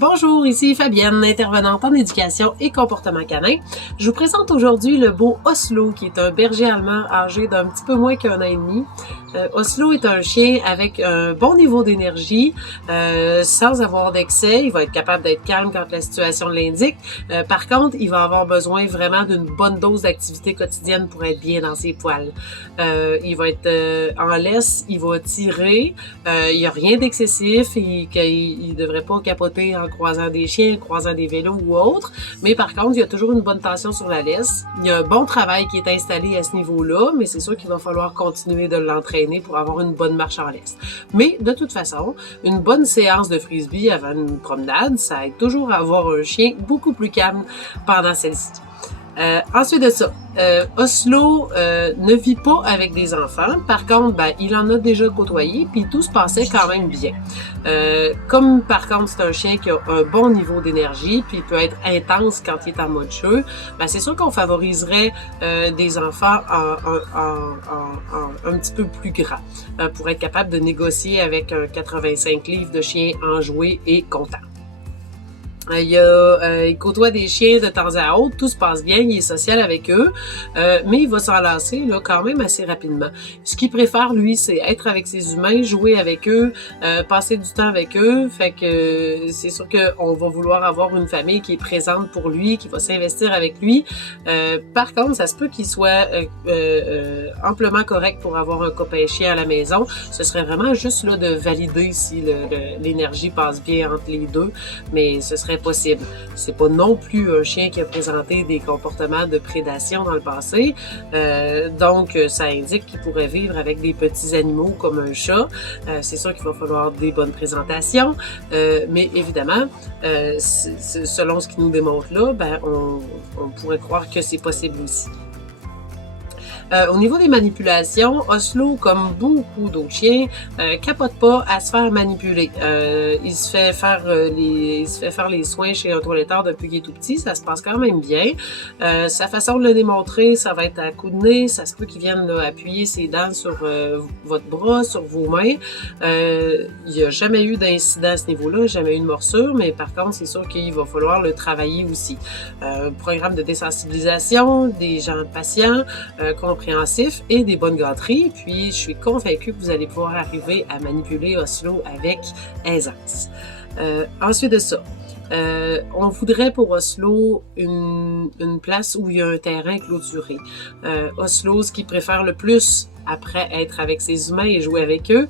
Bonjour, ici Fabienne, intervenante en éducation et comportement canin. Je vous présente aujourd'hui le beau Oslo, qui est un berger allemand âgé d'un petit peu moins qu'1 an et demi. Oslo est un chien avec un bon niveau d'énergie, sans avoir d'excès. Il va être capable d'être calme quand la situation l'indique. Par contre, il va avoir besoin vraiment d'une bonne dose d'activité quotidienne pour être bien dans ses poils. Il va être en laisse, il va tirer. Il n'y a rien d'excessif. Il devrait pas capoter en croisant des chiens, croisant des vélos ou autre. Mais par contre, il y a toujours une bonne tension sur la laisse. Il y a un bon travail qui est installé à ce niveau-là, mais c'est sûr qu'il va falloir continuer de l'entraîner pour avoir une bonne marche en laisse. Mais de toute façon, une bonne séance de frisbee avant une promenade, ça aide toujours à avoir un chien beaucoup plus calme pendant celle-ci. Ensuite de ça, Oslo ne vit pas avec des enfants. Par contre, il en a déjà côtoyé, puis tout se passait quand même bien. Comme par contre, c'est un chien qui a un bon niveau d'énergie, puis il peut être intense quand il est en mode jeu, c'est sûr qu'on favoriserait des enfants un petit peu plus grands pour être capable de négocier avec un 85 livres de chien enjoué et content. Il côtoie des chiens de temps à autre, tout se passe bien, il est social avec eux, mais il va s'en lasser là, quand même assez rapidement. Ce qu'il préfère, lui, c'est être avec ses humains, jouer avec eux, passer du temps avec eux, fait que c'est sûr qu'on va vouloir avoir une famille qui est présente pour lui, qui va s'investir avec lui. Par contre, ça se peut qu'il soit amplement correct pour avoir un copain chien à la maison. Ce serait vraiment juste là de valider si l'énergie passe bien entre les deux, mais ce serait possible. C'est pas non plus un chien qui a présenté des comportements de prédation dans le passé, donc ça indique qu'il pourrait vivre avec des petits animaux comme un chat. C'est sûr qu'il va falloir des bonnes présentations, mais évidemment, selon ce qu'il nous démontre là, on pourrait croire que c'est possible aussi. Au niveau des manipulations, Oslo, comme beaucoup d'autres chiens, capote pas à se faire manipuler. Il se fait faire les soins chez un toiletteur depuis qu'il est tout petit, ça se passe quand même bien. Sa façon de le démontrer, ça va être à coup de nez, ça se peut qu'il vienne là, appuyer ses dents sur votre bras, sur vos mains. Il n'y a jamais eu d'incident à ce niveau-là, jamais eu de morsure, mais par contre, c'est sûr qu'il va falloir le travailler aussi. Programme de désensibilisation, des gens patients, compréhensifs et des bonnes gâteries, puis je suis convaincue que vous allez pouvoir arriver à manipuler Oslo avec aisance. Ensuite de ça, on voudrait pour Oslo une place où il y a un terrain clôturé. Oslo, ce qu'il préfère le plus après être avec ses humains et jouer avec eux,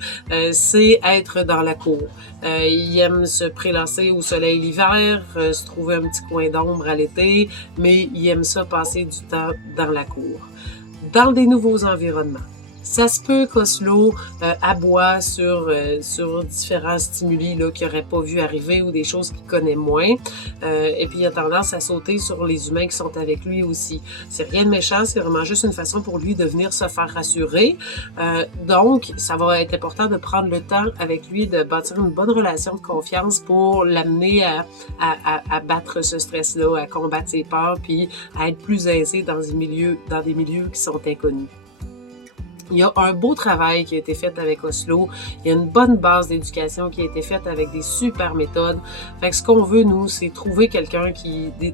c'est être dans la cour. Il aime se prélasser au soleil l'hiver, se trouver un petit coin d'ombre à l'été, mais il aime ça passer du temps dans la cour. Dans des nouveaux environnements. Ça se peut qu'Oslo aboie sur différents stimuli là, qu'il n'aurait pas vu arriver ou des choses qu'il connaît moins. Et puis, il a tendance à sauter sur les humains qui sont avec lui aussi. C'est rien de méchant, c'est vraiment juste une façon pour lui de venir se faire rassurer. Donc, ça va être important de prendre le temps avec lui de bâtir une bonne relation de confiance pour l'amener à battre ce stress-là, à combattre ses peurs, puis à être plus aisé dans des milieux qui sont inconnus. Il y a un beau travail qui a été fait avec Oslo. Il y a une bonne base d'éducation qui a été faite avec des super méthodes. Fait que ce qu'on veut, nous, c'est trouver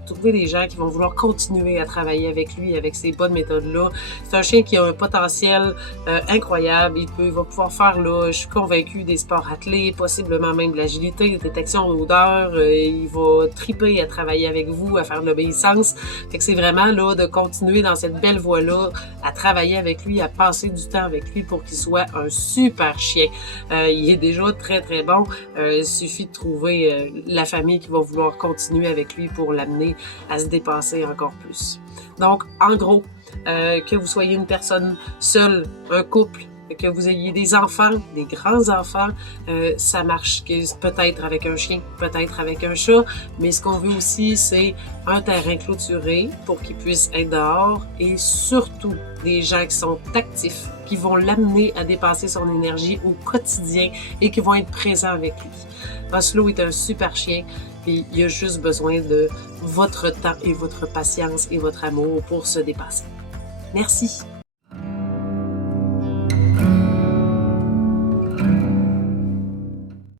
trouver des gens qui vont vouloir continuer à travailler avec lui, avec ces bonnes méthodes-là. C'est un chien qui a un potentiel incroyable. Il va pouvoir faire, là, je suis convaincue, des sports attelés, possiblement même de l'agilité, de détection d'odeur. Il va triper à travailler avec vous, à faire de l'obéissance. Fait que c'est vraiment, là, de continuer dans cette belle voie-là, à travailler avec lui, à passer du temps avec lui pour qu'il soit un super chien. Il est déjà très très bon. Il suffit de trouver la famille qui va vouloir continuer avec lui pour l'amener à se dépasser encore plus. Donc, en gros, que vous soyez une personne seule, un couple, que vous ayez des enfants, des grands-enfants, ça marche peut-être avec un chien, peut-être avec un chat, mais ce qu'on veut aussi, c'est un terrain clôturé pour qu'il puisse être dehors et surtout des gens qui sont actifs, qui vont l'amener à dépasser son énergie au quotidien et qui vont être présents avec lui. Oslo est un super chien et il a juste besoin de votre temps et votre patience et votre amour pour se dépasser. Merci!